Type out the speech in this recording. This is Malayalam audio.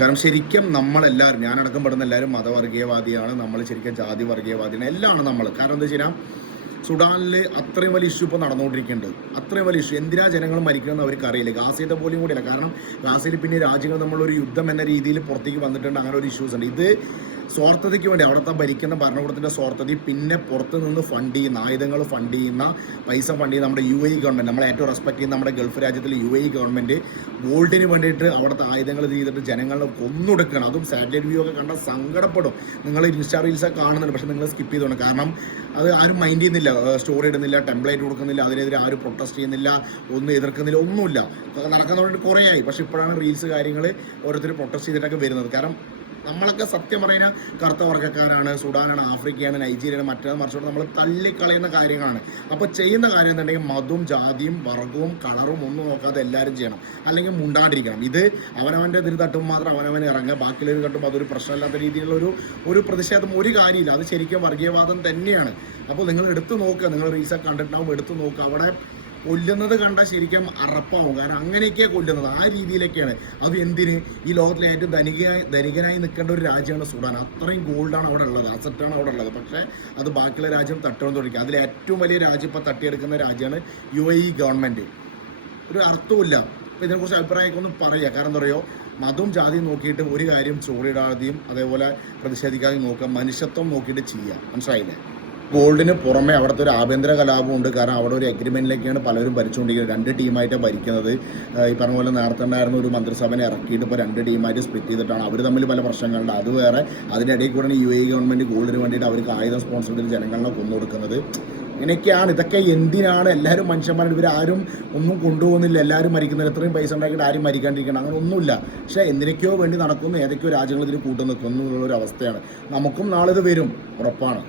കാരണം ശരിക്കും നമ്മളെല്ലാവരും, ഞാനടക്കം പെടുന്ന എല്ലാവരും മതവർഗീയവാദിയാണ്, നമ്മൾ ശരിക്കും ജാതി വർഗീയവാദിയാണ്, എല്ലാമാണ് നമ്മൾ. കാരണം എന്താ വെച്ചാൽ സുഡാനിൽ അത്രയും വലിയ ഇഷ്യൂ ഇപ്പോൾ നടന്നുകൊണ്ടിരിക്കുന്നുണ്ട്. അത്രയും വലിയ ഇഷ്യൂ. എന്തിനാ ജനങ്ങൾ മരിക്കണമെന്ന് അവർക്ക് അറിയില്ല. ഗാസയുടെ പോലും കൂടിയല്ല. കാരണം ഗാസയിൽ പിന്നെ രാജ്യങ്ങൾ നമ്മളൊരു യുദ്ധം എന്ന രീതിയിൽ പുറത്തേക്ക് വന്നിട്ടുണ്ട്. അങ്ങനെ ഒരു ഇഷ്യൂസ് ഉണ്ട്. ഇത് സ്വാർത്ഥതയ്ക്ക് വേണ്ടി അവിടുത്തെ ഭരിക്കുന്ന ഭരണകൂടത്തിൻ്റെ സ്വാർത്ഥത, പിന്നെ പുറത്ത് നിന്ന് ഫണ്ട് ചെയ്യുന്ന, ആയുധങ്ങൾ ഫണ്ട് ചെയ്യുന്ന, പൈസ ഫണ്ട് ചെയ്യുന്ന നമ്മുടെ UAE ഗവൺമെൻറ്, നമ്മളെ ഏറ്റവും റെസ്പെക്ട് ചെയ്യുന്ന നമ്മുടെ ഗൾഫ് രാജ്യത്തിലെ UAE ഗവൺമെൻറ് ഗോൾഡിന് വേണ്ടിയിട്ട് അവിടുത്തെ ആയുധങ്ങൾ ചെയ്തിട്ട് ജനങ്ങളെ കൊന്നൊടുക്കണം. അതും സാറ്റലൈറ്റ് വ്യൂ ഒക്കെ കണ്ടാൽ സങ്കടപ്പെടും. നിങ്ങൾ ഇൻസ്റ്റാ റീൽസൊക്കെ കാണുന്നുണ്ട്, പക്ഷേ നിങ്ങൾ സ്കിപ്പ് ചെയ്തോണം. കാരണം അത് ആരും മൈൻഡ് ചെയ്യുന്നില്ല. സ്റ്റോറി ഇടുന്നില്ല, ടെംപ്ലേറ്റ് കൊടുക്കുന്നില്ല, അതിനെതിരെ ആരും പ്രൊട്ടസ്റ്റ് ചെയ്യുന്നില്ല, ഒന്നും എതിർക്കുന്നില്ല, ഒന്നുമില്ല. നടക്കുന്നതുകൊണ്ട് കുറേ ആയി. പക്ഷേ ഇപ്പോഴാണ് റീൽസ് കാര്യങ്ങൾ ഓരോരുത്തർ പ്രൊട്ടസ്റ്റ് ചെയ്തിട്ടൊക്കെ വരുന്നത്. കാരണം നമ്മളൊക്കെ സത്യം പറയുന്നത് കറുത്ത വർഗ്ഗക്കാരാണ്, സുഡാനാണ്, ആഫ്രിക്കയാണ്, നൈജീരിയയാണ്, മറ്റേത് മറിച്ചോട്ട് നമ്മൾ തള്ളിക്കളയുന്ന കാര്യങ്ങളാണ്. അപ്പോൾ ചെയ്യുന്ന കാര്യം എന്നുണ്ടെങ്കിൽ മതവും ജാതിയും വർഗവും കളറും ഒന്നും നോക്കാതെ എല്ലാവരും ചെയ്യണം, അല്ലെങ്കിൽ മുണ്ടാണ്ടിരിക്കണം. ഇത് അവനവൻ്റെ ഇതിൽ തട്ടും മാത്രം അവനവൻ ഇറങ്ങുക, ബാക്കിയുള്ളവർ തട്ടും അതൊരു പ്രശ്നമില്ലാത്ത രീതിയിലുള്ള ഒരു പ്രതിഷേധം ഒരു കാര്യമില്ല. അത് ശരിക്കും വർഗീയവാദം തന്നെയാണ്. അപ്പോൾ നിങ്ങൾ എടുത്തു നോക്കുക, നിങ്ങൾ റീസൊക്കെ കണ്ടിട്ടുണ്ടാവും, എടുത്തു നോക്കുക. അവിടെ കൊല്ലുന്നത് കണ്ടാൽ ശരിക്കും അറപ്പാവും. കാരണം അങ്ങനെയൊക്കെയാണ് കൊല്ലുന്നത്, ആ രീതിയിലൊക്കെയാണ്. അത് എന്തിന്? ഈ ലോകത്തിലെ ഏറ്റവും ധനികനായി നിൽക്കേണ്ട ഒരു രാജ്യമാണ് സുഡാൻ. അത്രയും ഗോൾഡാണ് അവിടെ ഉള്ളത്, അസറ്റാണ് അവിടെ ഉള്ളത്. പക്ഷേ അത് ബാക്കിയുള്ള രാജ്യം തട്ടുമെന്ന് തുടങ്ങി. അതിൽ ഏറ്റവും വലിയ രാജ്യം ഇപ്പോൾ തട്ടിയെടുക്കുന്ന രാജ്യമാണ് UAE ഗവൺമെൻറ്. ഒരു അർത്ഥമില്ല. അപ്പോൾ ഇതിനെക്കുറിച്ച് അഭിപ്രായമൊക്കെ ഒന്ന് പറയുക. കാരണം എന്താ പറയുക, മതവും ജാതിയും നോക്കിയിട്ട് ഒരു കാര്യം ചോറിടാതെയും അതേപോലെ പ്രതിഷേധിക്കാതെയും നോക്കുക, മനുഷ്യത്വം നോക്കിയിട്ട് ചെയ്യുക. മനസ്സിലായില്ലേ? ഗോൾഡിന് പുറമെ അവിടുത്തെ ഒരു ആഭ്യന്തര കലാപമുണ്ട്. കാരണം അവിടെ ഒരു എഗ്രിമെൻറ്റിലേക്കാണ് പലരും ഭരിച്ചുകൊണ്ടിരിക്കുന്നത്. 2 ടീമായിട്ടാണ് ഭരിക്കുന്നത്. ഈ പറഞ്ഞ പോലെ നേരത്തെ ഉണ്ടായിരുന്ന ഒരു മന്ത്രിസഭനെ ഇറക്കിയിട്ട് ഇപ്പോൾ 2 ടീമായിട്ട് സ്പ്ലിറ്റ് ചെയ്തിട്ടാണ്. അവർ തമ്മിൽ പല പ്രശ്നങ്ങളുണ്ട്. അത് വേറെ. അതിനിടയിൽ കൂടെ UAE ഗവൺമെൻറ് ഗോൾഡിന് വേണ്ടിയിട്ട് അവർക്ക് ആയുധം സ്പോൺസർ ചെയ്ത് ജനങ്ങളെ കൊന്നുകൊടുക്കുന്നത്. ഇങ്ങനെയൊക്കെയാണ്. ഇതൊക്കെ എന്തിനാണ്? എല്ലാവരും മനുഷ്യന്മാരുടെ, ഇവരാരും ഒന്നും കൊണ്ടുപോകുന്നില്ല, എല്ലാവരും മരിക്കുന്നില്ല. ഇത്രയും പൈസ ഉണ്ടാക്കിയിട്ട് ആരും മരിക്കാണ്ടിരിക്കണം, അങ്ങനെ ഒന്നുമില്ല. പക്ഷേ എന്തിനൊക്കെയോ വേണ്ടി നടക്കുന്നു, ഏതൊക്കെയോ രാജ്യങ്ങൾ ഇതിന് കൂട്ടു നിൽക്കുന്നു എന്നുള്ളൊരു അവസ്ഥയാണ്. നമുക്കും നാളെ ഇത് വരും, ഉറപ്പാണ്.